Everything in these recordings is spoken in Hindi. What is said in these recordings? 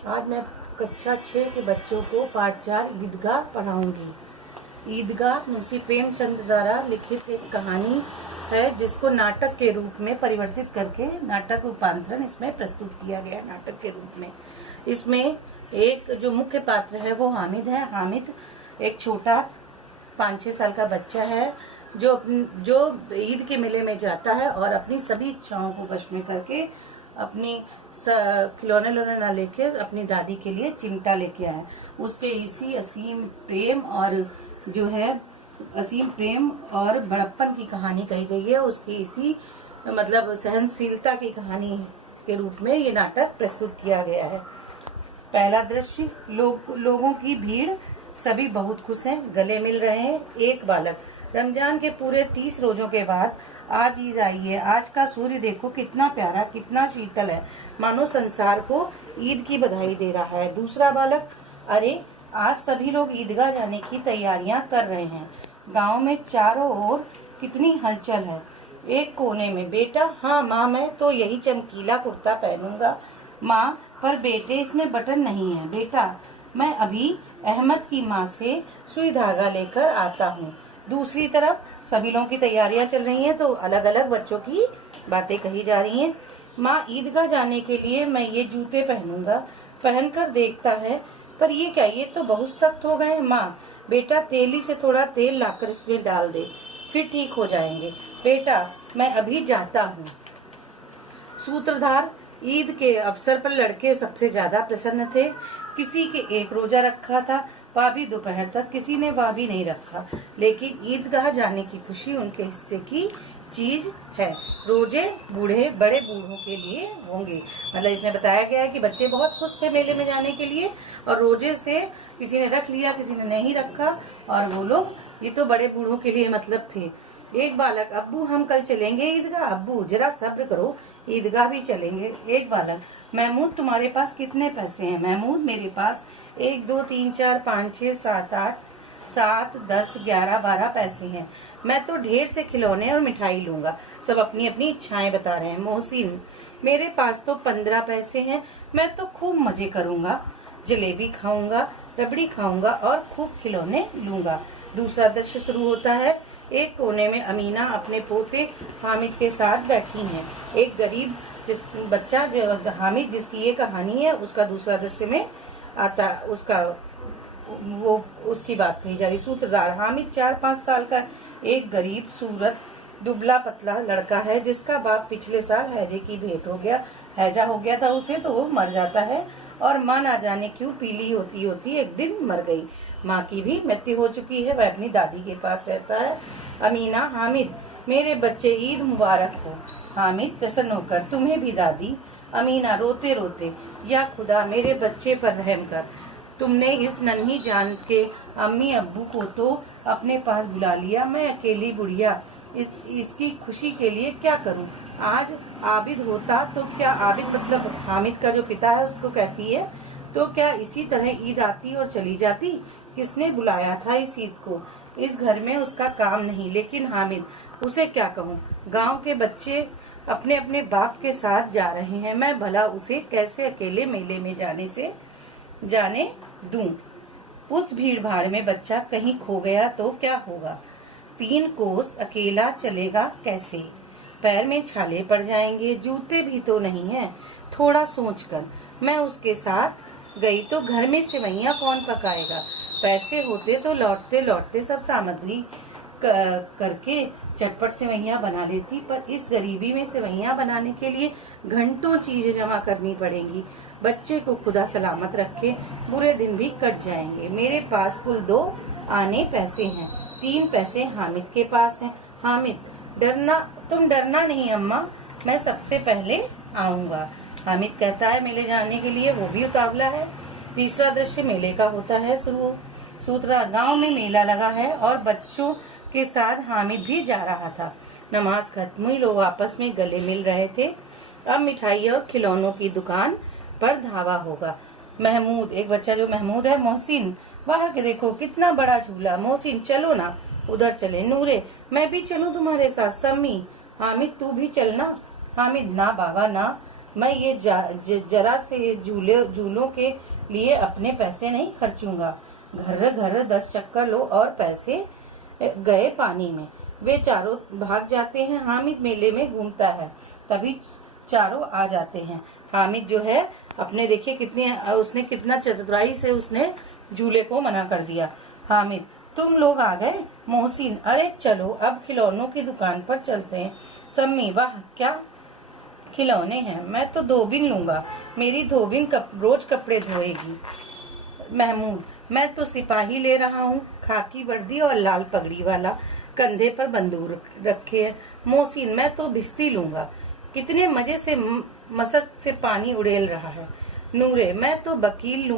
आज मैं कक्षा 6 के बच्चों को पाठ 4 ईदगाह पढ़ाऊंगी। ईदगाह मुंशी प्रेमचंद द्वारा लिखित एक कहानी है जिसको नाटक के रूप में परिवर्तित करके नाटक रूपांतरण इसमें प्रस्तुत किया गया नाटक के रूप में। इसमें एक जो मुख्य पात्र है वो हामिद है। हामिद एक छोटा 5-6 साल का बच्चा है जो ईद के मेले में जाता है और अपनी सभी इच्छाओं को वश में करके अपनी खिलौने ना लेके अपनी दादी के लिए चिमटा लेके आया। उसके इसी असीम प्रेम और बड़प्पन की कहानी कही गई है। उसकी इसी मतलब सहनशीलता की कहानी के रूप में ये नाटक प्रस्तुत किया गया है। पहला दृश्य, लोगों की भीड़, सभी बहुत खुश हैं, गले मिल रहे हैं। एक बालक, रमजान के पूरे 30 रोजों के बाद आज ईद आई है। आज का सूर्य देखो कितना प्यारा, कितना शीतल है, मानो संसार को ईद की बधाई दे रहा है। दूसरा बालक, अरे आज सभी लोग ईदगाह जाने की तैयारियां कर रहे हैं। गांव में चारों ओर कितनी हलचल है। एक कोने में, बेटा, हाँ माँ, मैं तो यही चमकीला कुर्ता पहनूंगा। माँ, पर बेटे इसमें बटन नहीं है। बेटा, मैं अभी अहमद की माँ से सुई धागा लेकर आता हूँ। दूसरी तरफ सभी लोगों की तैयारियां चल रही हैं तो अलग अलग बच्चों की बातें कही जा रही हैं। माँ, ईदगाह जाने के लिए मैं ये जूते पहनूंगा। पहनकर देखता है, पर ये क्या, ये तो बहुत सख्त हो गए। माँ, बेटा तेली से थोड़ा तेल लाकर इसमें डाल दे, फिर ठीक हो जाएंगे। बेटा, मैं अभी जाता हूँ। सूत्रधार, ईद के अवसर पर लड़के सबसे ज्यादा प्रसन्न थे। किसी के एक रोजा रखा था, वह भी दोपहर तक, किसी ने वह भी नहीं रखा। लेकिन ईदगाह जाने की खुशी उनके हिस्से की चीज है। रोजे बड़े बूढ़ों के लिए होंगे। मतलब इसमें बताया गया है कि बच्चे बहुत खुश थे मेले में जाने के लिए और रोजे से किसी ने रख लिया, किसी ने नहीं रखा, और वो लोग ये तो बड़े बूढ़ों के लिए मतलब थे। एक बालक, अब्बू हम कल चलेंगे ईदगाह। अब्बू जरा सब्र करो, ईदगाह भी चलेंगे। एक बालक, महमूद तुम्हारे पास कितने पैसे हैं? महमूद, मेरे पास 1 2 3 4 5 6 7 8 7 10 11 12 पैसे हैं। मैं तो ढेर से खिलौने और मिठाई लूंगा। सब अपनी अपनी इच्छाएं बता रहे हैं। मोहसिन, मेरे पास तो 15 पैसे हैं। मैं तो खूब मजे करूंगा, जलेबी खाऊंगा, रबड़ी खाऊंगा और खूब खिलौने लूंगा। दूसरा दृश्य शुरू होता है। एक कोने में अमीना अपने पोते हामिद के साथ बैठी हैं। एक गरीब बच्चा जो हामिद जिसकी ये कहानी है उसका दूसरा दृश्य में आता उसकी बात कही जा रही। सूत्रधार, हामिद 4-5 साल का एक गरीब सूरत दुबला पतला लड़का है जिसका बाप पिछले साल हैजा हो गया था उसे, तो वो मर जाता है और माँ ना जाने क्यों पीली होती होती एक दिन मर गई। माँ की भी मृत्यु हो चुकी है, वह अपनी दादी के पास रहता है। अमीना, हामिद, मेरे बच्चे ईद मुबारक हो। हामिद प्रसन्न होकर, तुम्हें भी दादी। अमीना रोते रोते, या खुदा मेरे बच्चे पर रहम कर, तुमने इस नन्ही जान के अम्मी अब्बू को तो अपने पास बुला लिया। मैं अकेली बुढ़िया इसकी खुशी के लिए क्या करूं? आज आबिद होता तो क्या, आबिद मतलब हामिद का जो पिता है उसको कहती है, तो क्या इसी तरह ईद आती और चली जाती? किसने बुलाया था इस ईद को? इस घर में उसका काम नहीं, लेकिन हामिद, उसे क्या कहूँ? गांव के बच्चे अपने अपने बाप के साथ जा रहे हैं, मैं भला उसे कैसे अकेले मेले में जाने दूं? उस भीड़ भाड़ में बच्चा कहीं खो गया तो क्या होगा? 3 कोस अकेला चलेगा कैसे? पैर में छाले पड़ जाएंगे, जूते भी तो नहीं हैं। थोड़ा सोचकर मैं उसके साथ गई तो घर में सेवैयां कौन पकाएगा? पैसे होते तो लौटते लौटते सब सामग्री करके चटपट सेवैयां बना लेती, पर इस गरीबी में सेवैयां बनाने के लिए घंटों चीजें जमा करनी पड़ेंगी। बच्चे को खुदा सलामत रखे, बुरे दिन भी कट जाएंगे। मेरे पास कुल 2 आने पैसे हैं, 3 पैसे हामिद के पास हैं। हामिद, तुम डरना नहीं अम्मा, मैं सबसे पहले आऊंगा। हामिद कहता है मेले जाने के लिए, वो भी उतावला है। तीसरा दृश्य मेले का होता है शुरू। सूत्रा, गांव में मेला लगा है और बच्चों के साथ हामिद भी जा रहा था। नमाज खत्म हुई, लोग आपस में गले मिल रहे थे। अब मिठाई और खिलौनों की दुकान पर धावा होगा। महमूद, एक बच्चा जो महमूद है, मोहसिन, वहाँ के देखो कितना बड़ा झूला। मोहसिन, चलो ना उधर चले। नूरे, मैं भी चलूं तुम्हारे साथ। सम्मी, हामिद तू भी चलना। हामिद, ना बाबा ना, मैं ये जरा से झूलों के लिए अपने पैसे नहीं खर्चूंगा। घर घर 10 चक्कर लो और पैसे गए पानी में। वे चारों भाग जाते हैं। हामिद मेले में घूमता है, तभी चारों आ जाते हैं। हामिद जो है अपने देखिए उसने कितना चतुराई से उसने झूले को मना कर दिया। हामिद, तुम लोग आ गए। मोहसिन, अरे चलो अब खिलौनों की दुकान पर चलते हैं। सम्मी, वाह क्या खिलौने हैं, मैं तो धोबिन लूंगा, मेरी धोबिन रोज कपड़े धोएगी। महमूद, मैं तो सिपाही ले रहा हूँ, खाकी वर्दी और लाल पगड़ी वाला, कंधे पर बंदूक रखे है। मोहसिन, मैं तो भिश्ती लूंगा, कितने मजे से मसक से पानी उड़ेल रहा है। नूरे, मैं तो वकील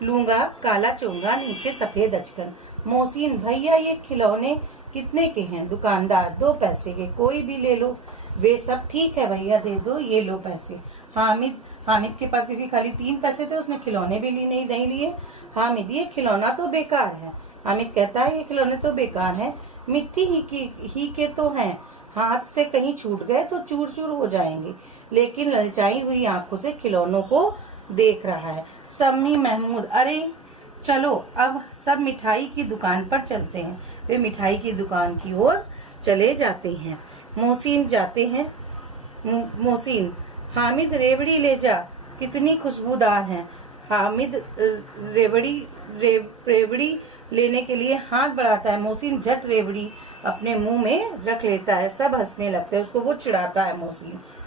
लूंगा काला चोंगा नीचे सफेद अचकन। मोहसिन, भैया ये खिलौने कितने के हैं? दुकानदार, 2 पैसे के, कोई भी ले लो। वे सब ठीक है भैया, दे दो, ये लो पैसे। हामिद के पास क्योंकि खाली 3 पैसे थे, उसने खिलौने भी नहीं लिए। हामिद, ये खिलौना तो बेकार है। हामिद कहता है, ये खिलौने तो बेकार हैं, मिट्टी ही के तो हैं, हाथ से कहीं छूट गए तो चूर चूर हो जाएंगे। लेकिन ललचाई हुई आंखों से खिलौनों को देख रहा है। सम्मी, महमूद, अरे चलो अब सब मिठाई की दुकान पर चलते हैं। वे मिठाई की दुकान की ओर चले जाते हैं। मोहसिन जाते हैं। मोहसिन, हामिद रेवड़ी ले जा, कितनी खुशबूदार है। हामिद रेवड़ी लेने के लिए हाथ बढ़ाता है। मोहसिन झट रेवड़ी अपने मुंह में रख लेता है। सब हंसने लगते हैं, उसको वो चिढ़ाता है।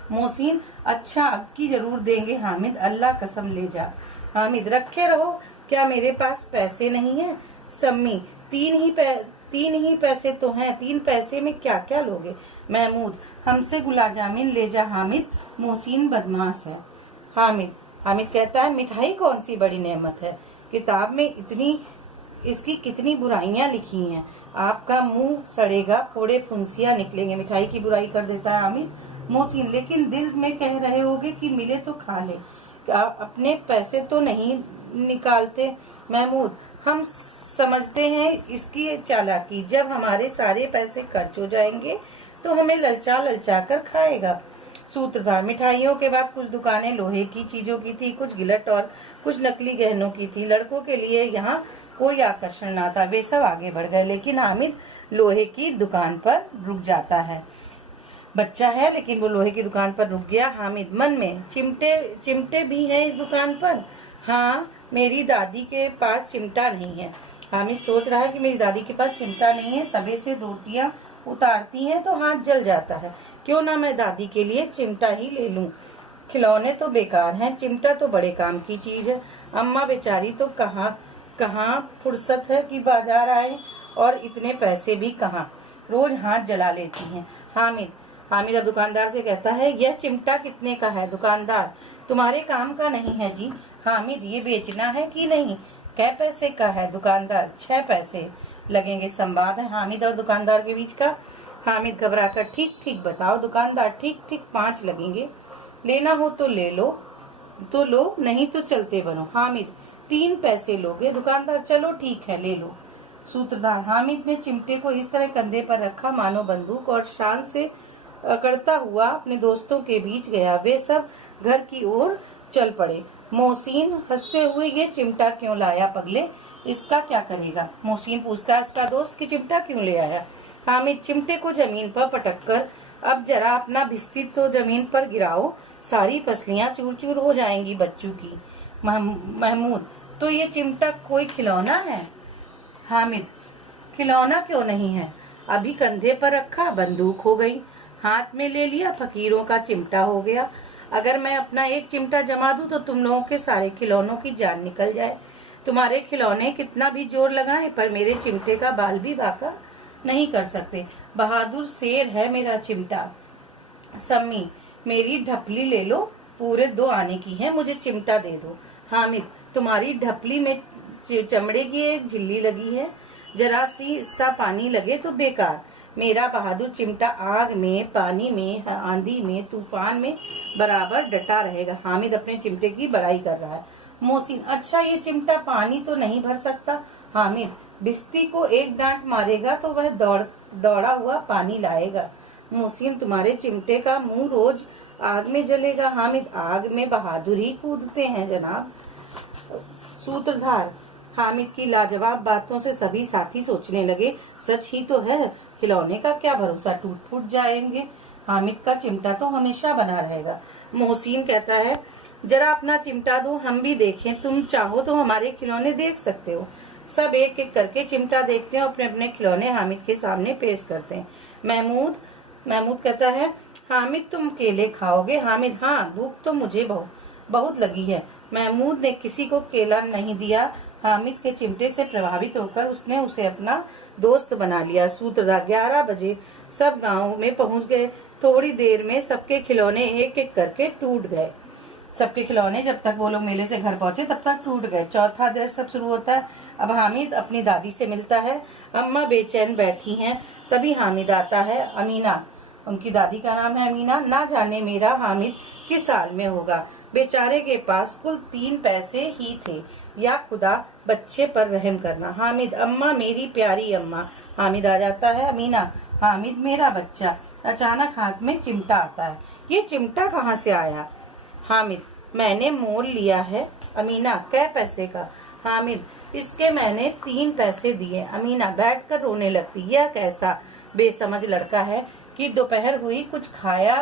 मोहसिन, अच्छा अब की जरूर देंगे हामिद, अल्लाह कसम ले जा। हामिद, रखे रहो, क्या मेरे पास पैसे नहीं है? सम्मी, 3 ही पैसे तो हैं, 3 पैसे में क्या क्या लोगे? महमूद, हमसे गुलाब जामुन ले जा हामिद, मोहसिन बदमाश है। हामिद कहता है, मिठाई कौन सी बड़ी नेमत है, किताब में इसकी कितनी बुराइयां लिखी हैं, आपका मुंह सड़ेगा, फोड़े फुंसियां निकलेंगे। मिठाई की बुराई कर देता है हामिद। मोहसिन, लेकिन दिल में कह रहे होगे कि मिले तो खा ले, अपने पैसे तो नहीं निकालते। महमूद, हम समझते हैं इसकी चालाकी, जब हमारे सारे पैसे खर्च हो जाएंगे तो हमें ललचा कर खाएगा। सूत्रधार, मिठाइयों के बाद कुछ दुकानें लोहे की चीजों की थी, कुछ गिलट और कुछ नकली गहनों की थी। लड़कों के लिए यहाँ कोई आकर्षण ना था, वे सब आगे बढ़ गए, लेकिन हामिद लोहे की दुकान पर रुक जाता है। बच्चा है लेकिन वो लोहे की दुकान पर रुक गया। हामिद मन में, चिमटे भी हैं इस दुकान पर? हाँ, मेरी दादी के पास चिमटा नहीं है। हामिद सोच रहा है कि मेरी दादी के पास चिमटा नहीं है, तवे से रोटियां उतारती हैं तो हाथ जल जाता है, क्यों ना मैं दादी के लिए चिमटा ही ले लूं। खिलौने तो बेकार हैं, चिमटा तो बड़े काम की चीज है। अम्मा बेचारी तो कहाँ फुर्सत है कि बाजार आए, और इतने पैसे भी कहाँ, रोज हाथ जला लेती हैं। हामिद अब दुकानदार से कहता है, यह चिमटा कितने का है? दुकानदार, तुम्हारे काम का नहीं है जी। हामिद, ये बेचना है कि नहीं? कै पैसे का है? दुकानदार, 6 पैसे लगेंगे। संवाद है हामिद और दुकानदार के बीच का। हामिद घबराकर, ठीक ठीक बताओ। दुकानदार, ठीक ठीक 5 लगेंगे, लेना हो तो ले लो, नहीं तो चलते बनो। हामिद, 3 पैसे लोगे? दुकानदार, चलो ठीक है, ले लो। सूत्रधार, हामिद ने चिमटे को इस तरह कंधे पर रखा मानो बंदूक, और शान से अकड़ता हुआ अपने दोस्तों के बीच गया। वे सब घर की ओर चल पड़े। मोहसिन हंसते हुए, ये चिमटा क्यों लाया पगले, इसका क्या करेगा? मोहसिन पूछता है उसका दोस्त कि चिमटा क्यों ले आया? हामिद, चिमटे को जमीन पर पटककर, अब जरा अपना भिश्ती तो जमीन पर गिराओ, सारी पसलियां चूर चूर हो जाएंगी बच्चों की। महमूद, तो ये चिमटा कोई खिलौना है? हामिद, खिलौना क्यों नहीं है, अभी कंधे पर रखा बंदूक हो गई, हाथ में ले लिया फकीरों का चिमटा हो गया। अगर मैं अपना एक चिमटा जमा दूं तो तुम लोगों के सारे खिलौनों की जान निकल जाए। तुम्हारे खिलौने कितना भी जोर लगाएं, पर मेरे चिमटे का बाल भी बाका नहीं कर सकते। बहादुर शेर है मेरा चिमटा। सम्मी, मेरी ढपली ले लो, पूरे 2 आने की है, मुझे चिमटा दे दो। हामिद, तुम्हारी ढपली में चमड़े की एक झिल्ली लगी है, जरा सी सा पानी लगे तो बेकार। मेरा बहादुर चिमटा आग में, पानी में, आंधी में, तूफान में बराबर डटा रहेगा। हामिद अपने चिमटे की बड़ाई कर रहा है। मोहसिन, अच्छा ये चिमटा पानी तो नहीं भर सकता? हामिद, भिश्ती को एक डांट मारेगा तो वह दौड़ा हुआ पानी लाएगा। मोहसिन, तुम्हारे चिमटे का मुंह रोज आग में जलेगा। हामिद आग में बहादुरी कूदते हैं जनाब। सूत्रधार, हामिद की लाजवाब बातों से सभी साथी सोचने लगे, सच ही तो है, खिलौने का क्या भरोसा, टूट फूट जाएंगे। हामिद का चिमटा तो हमेशा बना रहेगा। मोहसिन कहता है, जरा अपना चिमटा दो, हम भी देखें, तुम चाहो तो हमारे खिलौने देख सकते हो। सब एक एक करके चिमटा देखते हैं, अपने अपने खिलौने हामिद के सामने पेश करते हैं। महमूद कहता है, हामिद तुम केले खाओगे? हामिद, हाँ, भूख तो मुझे बहुत लगी है। महमूद ने किसी को केला नहीं दिया। हामिद के चिमटे से प्रभावित होकर उसने उसे अपना दोस्त बना लिया। सूत्रधार, 11 बजे सब गांव में पहुंच गए। थोड़ी देर में सबके खिलौने एक एक करके टूट गए। सबके खिलौने जब तक वो लोग मेले से घर पहुंचे तब तक टूट गए। चौथा दृश्य सब शुरू होता है। अब हामिद अपनी दादी से मिलता है। अम्मा बेचैन बैठी हैं। तभी हामिद आता है। अमीना, उनकी दादी का नाम है अमीना। ना जाने मेरा हामिद किस हाल में होगा, बेचारे के पास कुल 3 पैसे ही थे। या खुदा, बच्चे पर रहम करना। हामिद, अम्मा, मेरी प्यारी अम्मा। हामिद आ जाता है। अमीना, हामिद मेरा बच्चा। अचानक हाथ में चिमटा आता है। ये चिमटा कहाँ से आया? हामिद, मैंने मोल लिया है। अमीना, कै पैसे का? हामिद, इसके मैंने 3 पैसे दिए। अमीना बैठकर रोने लगती। यह कैसा बेसमझ लड़का है कि दोपहर हुई, कुछ खाया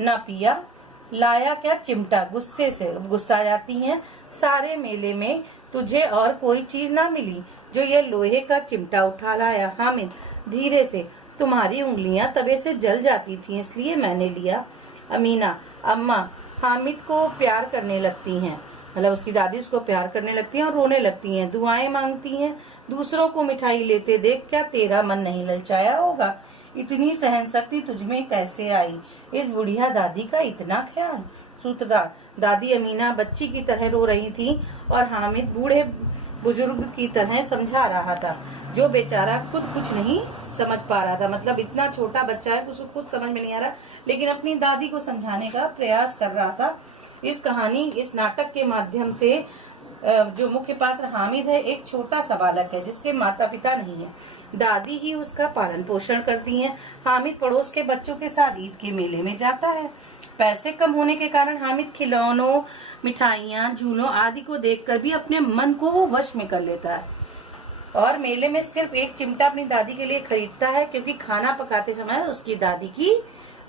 न पिया, लाया क्या चिमटा। गुस्सा जाती हैं। सारे मेले में तुझे और कोई चीज ना मिली जो ये लोहे का चिमटा उठा लाया। हामिद, धीरे से, तुम्हारी उंगलियां तवे से जल जाती थी इसलिए मैंने लिया। अमीना, अम्मा हामिद को प्यार करने लगती हैं, मतलब उसकी दादी उसको प्यार करने लगती हैं और रोने लगती हैं, दुआएं मांगती हैं। दूसरों को मिठाई लेते देख क्या तेरा मन नहीं ललचाया होगा? इतनी सहनशक्ति तुझमें कैसे आई? इस बुढ़िया दादी का इतना ख्याल। सूत्रधार, दादी अमीना बच्ची की तरह रो रही थी और हामिद बूढ़े बुजुर्ग की तरह समझा रहा था, जो बेचारा खुद कुछ नहीं समझ पा रहा था। मतलब इतना छोटा बच्चा है, उसको कुछ समझ में नहीं आ रहा, लेकिन अपनी दादी को समझाने का प्रयास कर रहा था। इस नाटक के माध्यम से जो मुख्य पात्र हामिद है, एक छोटा सा बालक है जिसके माता पिता नहीं है। दादी ही उसका पालन पोषण करती हैं। हामिद पड़ोस के बच्चों के साथ ईद के मेले में जाता है। पैसे कम होने के कारण हामिद खिलौनों, मिठाइयाँ, झूलों आदि को देखकर भी अपने मन को वो वश में कर लेता है और मेले में सिर्फ एक चिमटा अपनी दादी के लिए खरीदता है, क्योंकि खाना पकाते समय उसकी दादी की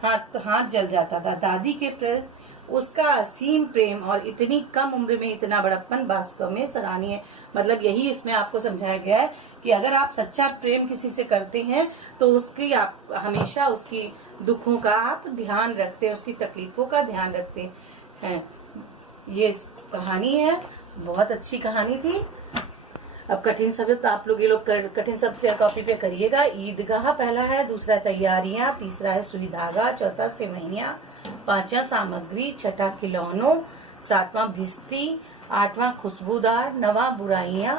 हाथ जल जाता था। दादी के प्रति उसका असीम प्रेम और इतनी कम उम्र में इतना बड़प्पन वास्तव में सराहनीय है। मतलब यही इसमें आपको समझाया गया है कि अगर आप सच्चा प्रेम किसी से करते हैं तो उसकी आप हमेशा उसकी दुखों का आप ध्यान रखते हैं, उसकी तकलीफों का ध्यान रखते हैं। ये कहानी है, बहुत अच्छी कहानी थी। अब कठिन शब्द तो आप लोग कठिन शब्द फेयर कॉपी पे करिएगा। ईदगाह पहला है, दूसरा तैयारियां, तीसरा है सुई धागा, चौथा सेवैयां, पांचवा सामग्री, छठा खिलौनों, सातवां भिस्ती, आठवां खुशबूदार, नवा बुराइयां,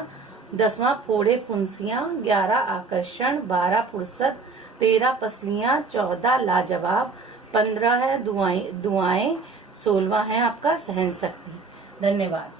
10वां फोड़े फुंसियां, 11 आकर्षण, 12 फुर्सत, 13 पसलियां, 14 लाजवाब, 15 है दुआएं, 16वां है आपका सहन शक्ति। धन्यवाद।